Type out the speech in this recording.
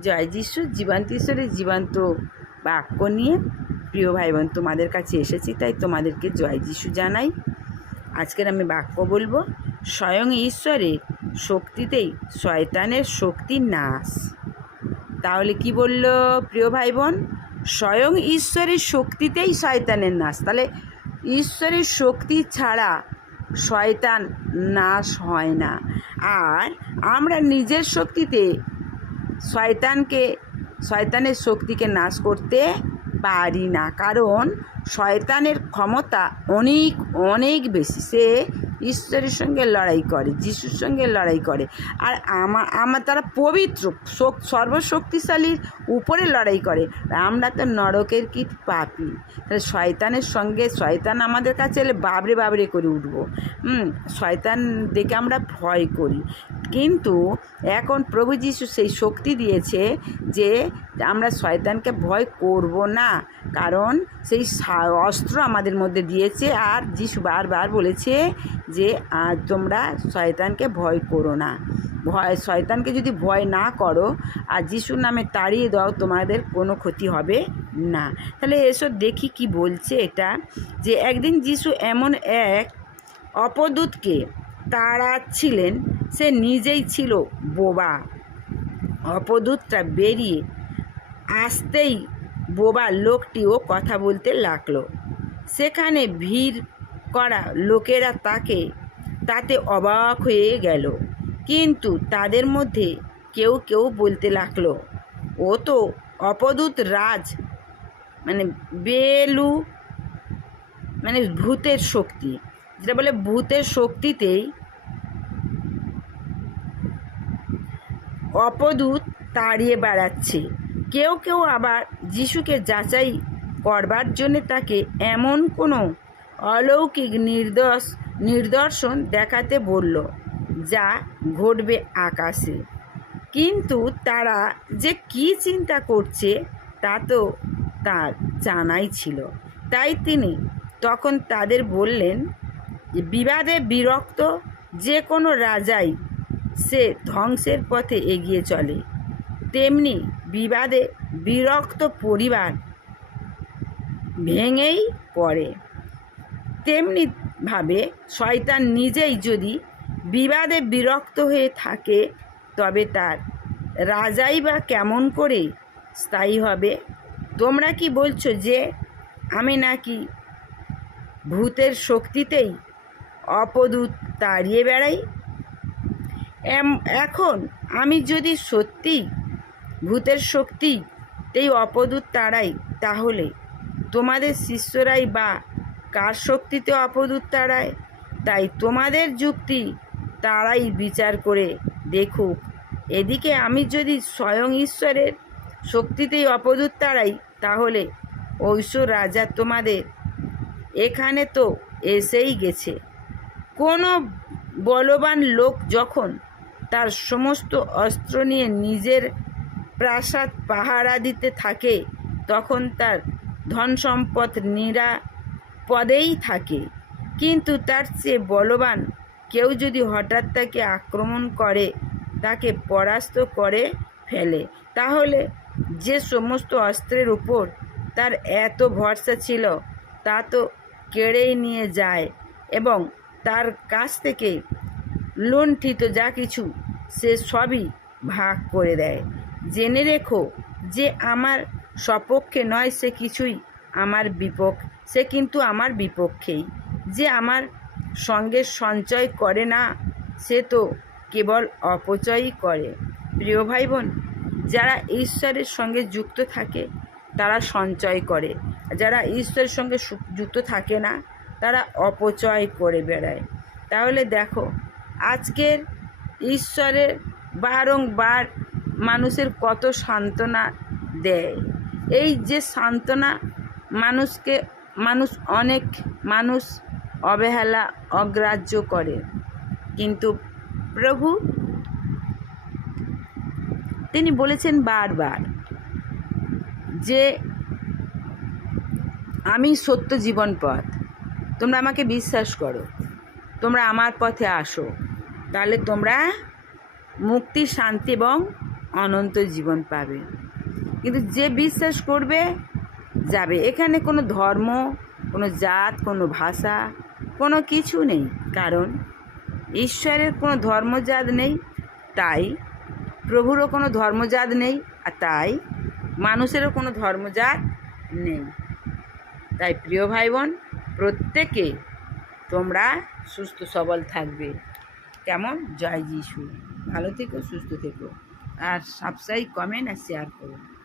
জয় যিশু জীবান্ত ঈশ্বরের জীবান্ত বাক্য নিয়ে প্রিয় ভাই বোন তোমাদের কাছে এসেছি, তাই তোমাদেরকে জয় যিশু জানাই। আজকের আমি বাক্য বলব, স্বয়ং ঈশ্বরের শক্তিতেই শয়তানের শক্তি নাশ। তাহলে কি বলল প্রিয় ভাই বোন স্বয়ং ঈশ্বরের শক্তিতেই শয়তানের নাশ। তাহলে ঈশ্বরের শক্তি ছাড়া শয়তান নাশ হয় না। আর আমরা নিজের শক্তিতে শয়তানকে শয়তানের শক্তিকে নাশ করতে পারি না। কারণ শয়তানের ক্ষমতা অনেক অনেক বেশি। সে ঈশ্বরের সঙ্গে লড়াই করে, যিশুর সঙ্গে লড়াই করে। আর আমা আমার তারা পবিত্র, শক- সর্বশক্তিশালীর উপরে লড়াই করে। আমরা তো নরকের কীট পাপি? তাহলে শয়তানের সঙ্গে, শয়তান আমাদের কাছে এলে বাবরে বাবরে করে উঠবো। হুম, শয়তান দেখে আমরা ভয় করি। কিন্তু এখন প্রভু যিশু সেই শক্তি দিয়েছে যে আমরা শয়তানকে ভয় করব না। কারণ সেই অস্ত্র আমাদের মধ্যে দিয়েছে আর যিশু বারবার বলেছে যে আর তোমরা শয়তানকে ভয় করো না। ভয়, শয়তানকে যদি ভয় না করো, আর যিশুর নামে তাড়িয়ে দাও, তোমাদের কোনো ক্ষতি হবে না। তাহলে এসো দেখি কি বলছে এটা, যে একদিন যিশু এমন এক অপদূতকে তাড়াচ্ছিলেন, সে নিজেই ছিল বোবা। অপদূতটা বেরিয়ে আসতেই বোবা লোকটিও কথা বলতে লাগল। সেখানে ভিড় করা লোকেরা তাকে, তাতে অবাক হয়ে গেল। কিন্তু তাদের মধ্যে কেউ কেউ বলতে লাগল, ও তো অপদূত রাজ মানে বেলু মানে ভূতের শক্তি। যেটা বলে ভূতের শক্তিতেই অপদূত তাড়িয়ে বেড়াচ্ছে। কেউ কেউ আবার যিশুকে যাচাই করবার জন্য তাকে এমন কোনো অলৌকিক নির্দশ নির্দর্শন দেখাতে বলল, যা ঘটবে আকাশে। কিন্তু তারা যে কি চিন্তা করছে তা তো তার জানাই ছিল। তাই তিনি তখন তাদের বললেন, বিবাদে বিরক্ত যে কোনো রাজাই সে ধ্বংসের পথে এগিয়ে চলে। তেমনি বিবাদে বিরক্ত পরিবার ভেঙেই পড়ে। তেমনিভাবে শয়তান নিজেই যদি বিবাদে বিরক্ত হয়ে থাকে, তবে তার রাজাই বা কেমন করে স্থায়ী হবে? তোমরা কি বলছো যে আমি নাকি ভূতের শক্তিতেই অপদূত তাড়িয়ে বেড়াই? এখন আমি যদি সত্যি ভূতের শক্তিতেই অপদূত তাড়াই, তাহলে তোমাদের শিষ্যরাই বা কার শক্তিতে অপদূত তাড়ায় তাই তোমাদের যুক্তি তারাই বিচার করে দেখুক। এদিকে আমি যদি স্বয়ং ঈশ্বরের শক্তিতেই অপদূত তাড়াই তাহলে ঐশ্ব রাজা তোমাদের এখানে তো এসেই গেছে। কোনো বলবান লোক যখন তার সমস্ত অস্ত্র নিয়ে নিজের প্রাসাদ পাহারা দিতে থাকে, তখন তার ধন সম্পদ নিরাপদেই থাকে। কিন্তু তার চেয়ে বলবান কেউ যদি হঠাৎ তাকে আক্রমণ করে, তাকে পরাস্ত করে ফেলে, তাহলে যে সমস্ত অস্ত্রের উপর তার এত ভরসা ছিল, তা তো কেড়েই নিয়ে যায় এবং তার কাছ থেকে লুণ্ঠিত যা কিছু, সে সবই ভাগ করে দেয়। জেনে রেখো যে আমার সপক্ষে নয়, সে কিছুই আমার বিপক্ষ সে কিন্তু আমার বিপক্ষেই। যে আমার সঙ্গে সঞ্চয় করে না, সে তো কেবল অপচয়ই করে। প্রিয় ভাই বোন যারা ঈশ্বরের সঙ্গে যুক্ত থাকে, তারা সঞ্চয় করে। যারা ঈশ্বরের সঙ্গে যুক্ত থাকে না, তারা অপচয় করে বেড়ায়। তাহলে দেখো, আজকের ঈশ্বরের বারংবার মানুষের কত সান্ত্বনা দেয়। এই যে সান্ত্বনা মানুষকে মানুষ অনেক মানুষ অবহেলা অগ্রাহ্য করে। কিন্তু প্রভু তিনি বলেছেন বারবার যে আমি সত্য জীবন পথ। তোমরা আমাকে বিশ্বাস করো, তোমরা আমার পথে আসো, তাহলে তোমরা মুক্তি, শান্তি এবং অনন্ত জীবন পাবে। কিন্তু যে বিশ্বাস করবে যাবে। এখানে কোনো ধর্ম, কোনো জাত, কোনো ভাষা, কোনো কিছু নেই। কারণ ঈশ্বরের কোনো ধর্মজাত নেই, তাই প্রভুরও কোনো ধর্মজাত নেই, আর তাই মানুষেরও কোনো ধর্মজাত নেই। তাই প্রিয় ভাই বোন প্রত্যেকে তোমরা সুস্থ সবল থাকবে। কেমন? জয় যিশু। ভালো থেকো, সুস্থ থেকো। আর সাবস্ক্রাইব কমেন্ট আর শেয়ার করো।